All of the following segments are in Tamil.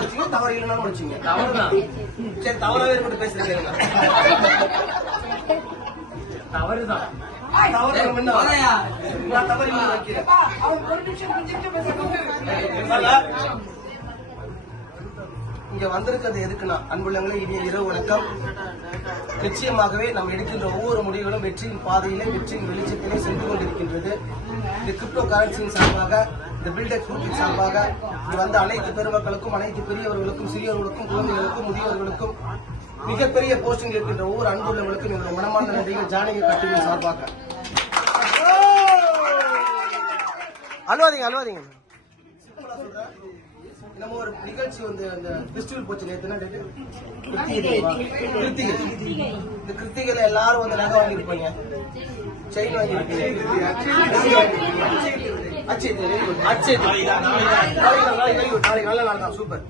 முடிச்சீங்க, தவறு இல்லைனாலும் முடிச்சீங்க. தவறுதான். சரி, தவறாவே இருக்கட்டும், பேசுறேன். தவறுதான். தவறு நான் தவறு வைக்கிறேன். இங்க வந்திருக்கிறது எதுக்குன்னா, அன்புள்ளங்களே, இனிய இரவு வணக்கம். நிச்சயமாகவே நாம் எடுக்கின்ற ஒவ்வொரு முடிவுகளும் வெற்றியின் பாதையிலே, வெற்றியின் வெளிச்சத்திலே சென்று கொண்டிருக்கின்றது. இந்த கிரிப்டோ கரன்சியின் சார்பாக, இந்த பில்டெக் குரூப்பின் சார்பாக வந்த அனைத்து பெருமக்களுக்கும், அனைத்து பெரியவர்களுக்கும், சிறியவர்களுக்கும், குழந்தைகளுக்கும், முதியவர்களுக்கும், மிகப்பெரிய போஸ்டிங் இருக்கின்ற ஒவ்வொரு அன்புள்ளவர்களுக்கும் என்னுடைய மனமார்ந்த நன்றிகள் ஜானகி கட்டுவின் சார்பாக. அழுவாதீங்க. நம்ம ஒரு நிகழ்ச்சி வந்து அந்த பெஸ்டிவல் போச்சு நேற்று, இந்த கிருத்திகையில எல்லாரும் வந்து நகை வாங்கியிருப்பாங்க, செயின் வாங்கியிருப்பீங்க, நாளைக்கு நல்ல நாள் தான், சூப்பர்.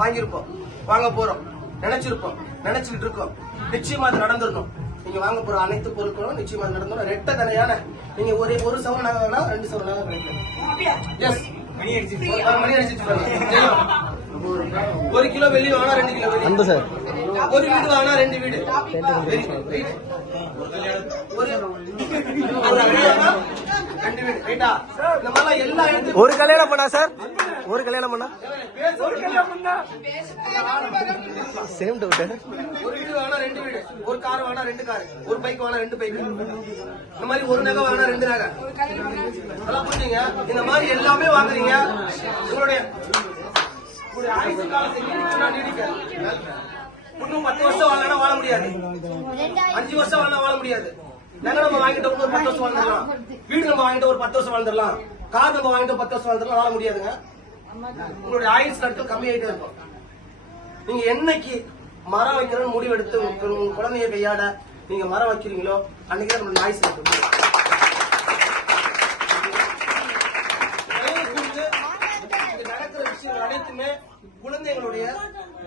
வாங்கியிருப்போம், வாங்க போறோம், நினைச்சுக்கிட்டு இருக்கோம். நிச்சயமா அது நடந்துடணும். நீங்க வாங்க போற அனைத்து பொருட்களும் நிச்சயமா நடந்துடும். ரெட்ட தடையான நீங்க ஒரு சவரன் நகை வேணா 2 சவரன் நகை கிடைக்கும். மணி அடிச்சிட்டு 1 கிலோ வெள்ளி வாங்கினா 2 கிலோ வெள்ளி, ஒரு வீடு வாங்கினா 2 வீடு, ஒரு கல்யாணம் பண்ணா சார், ஒரு கல்யாணம் பண்ணா சேம் டவுட். ஒரு வீடு வாங்கினா 2 வீடு, ஒரு கார் வாங்கினா 2 கார், ஒரு பைக் வாங்கினா 2 பைக், இந்த மாதிரி ஒரு நகை வாங்கினா 2 நகை. நல்லா புரிஞ்சுங்க. இந்த மாதிரி எல்லாமே வாங்குறீங்க. உங்களுடைய ஆயுசு காலத்தை நீடிக்க இன்னும் 10 வருஷம் வாங்கினா வாழ முடியாது, 5 வருஷம் வாழ முடியாது. நகை நம்ம வாங்கிட்டு ஒரு 10 வருஷம் வாழ்ந்துடலாம், வீடு நம்ம வாங்கிட்டு ஒரு 10 வருஷம் வாழ்ந்துடலாம், கார் நம்ம வாங்கிட்டு 10 வருஷம் வாழ்ந்துடலாம், வாழ முடியாதுங்க. உங்களுடைய ஆயுசு நாட்கள் கம்மியாயிட்டே இருக்கும். நீங்க என்னைக்கு மரம் வைக்கிறோம் முடிவெடுத்து உங்க குழந்தைய கையாட நீங்க மரம் வைக்கிறீங்களோ அன்னைக்கு நம்மளுடைய ஆயுசு நாட்கள். நடக்கிற விஷயங்கள் அனைத்துமே குழந்தைகளுடைய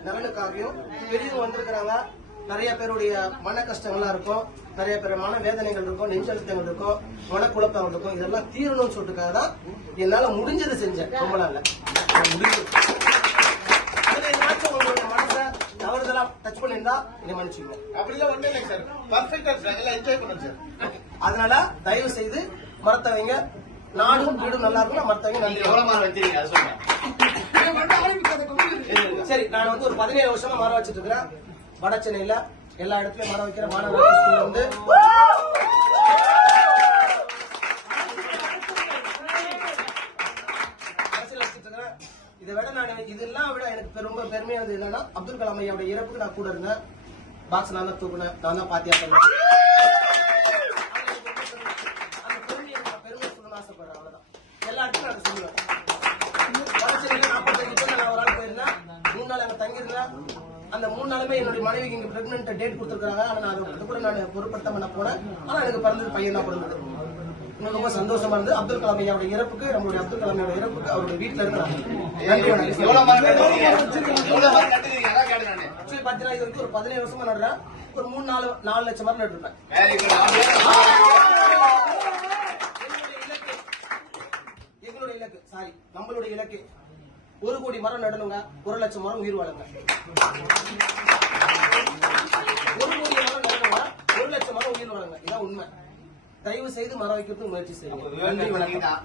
நலனுக்காகவும், பெரியவங்க வந்திருக்கிறாங்க, நிறைய பேருடைய மன கஷ்டங்கள்லாம் இருக்கும், நிறைய பேர் மன வேதனைகள் இருக்கும், நெஞ்சழுத்தங்கள் இருக்கும், மனக்குழப்பங்கள் இருக்கும். இதெல்லாம் தீரணும்னு சொல்லிட்டுக்காக தான் என்னால முடிஞ்சது செஞ்சேன். ரொம்ப நாள் உங்களுடைய மனசை தவறுதலா டச் பண்ணிருந்தா என்ன மன்னிச்சுங்க. அப்படிலாம் ஒண்ணு இல்லை சார், பர்ஃபெக்டா எல்லாம் என்ஜாய் பண்ணுங்க சார். அதனால தயவு செய்து மரத்தை வைங்க, நாடும் வீடும் நல்லா இருக்கும். மரத்தவங்க நன்றி. சரி, நான் வந்து ஒரு 17 வருஷமா மரம் வச்சிட்டு இருக்கிறேன். வட சென்னையில எல்லா இடத்துலயும் மரம் வைக்கிற மாணவர்கள் ஸ்கூல்ல வந்து இதை விட நான் இதெல்லாம் விட எனக்கு ரொம்ப பெருமையானது என்னன்னா, அப்துல் கலாம் ஐயாவுடைய இறப்புக்கு நான் கூட இருந்தேன். பாக்ஸ் நான் தான் தூக்குனேன், நான் தான் பாத்தியா பண்ணேன். அந்த பெருமை சொல்லணும்னு ஆசைப்படுறேன். அவ்வளவுதான். எல்லா இடத்துக்கும் நான் சொல்லுவேன். வட சென்னையில 45 பேர் நான் ஒரு ஆள் போயிருந்தேன். 3 நாள் அங்க தங்கிருந்தேன். அந்த 3 நாளுமே என்னுடைய மனைவிக்கு இங்க பிரெக்னன்ட் டேட் கொடுத்துருக்காங்க. ஆனா அது கூட நான் பொருட்படுத்தாம நான் போனேன். ஆனா எனக்கு பிறந்தது பையன் தான் பிறந்தது. இன்னும் ரொம்ப சந்தோஷமா இருந்தது. அப்துல் கலாம் ஐயாவுடைய இறப்புக்கு, நம்மளுடைய அப்துல் கலாம் ஐயாவுடைய இறப்புக்கு அவருடைய வீட்டுல இருந்து பாத்தீங்கன்னா இது வந்து ஒரு 17 வருஷமா நடுறேன். ஒரு 4 லட்சம் மரம் நட்டுருப்பேன். எங்களுடைய இலக்கு நம்மளுடைய இலக்கு 1 கோடி மரம் நடணுங்க, 1 லட்சம் மரம் உயிர் வாழுங்க. 1 கோடி மரம் நடணுங்க, 1 லட்சம் மரம் உயிர் வாழுங்க. இதான் உண்மை. தயவு செய்து மரம் வைக்கிறதுக்கு முயற்சி செய்யுங்க. நன்றி, வணக்கம்.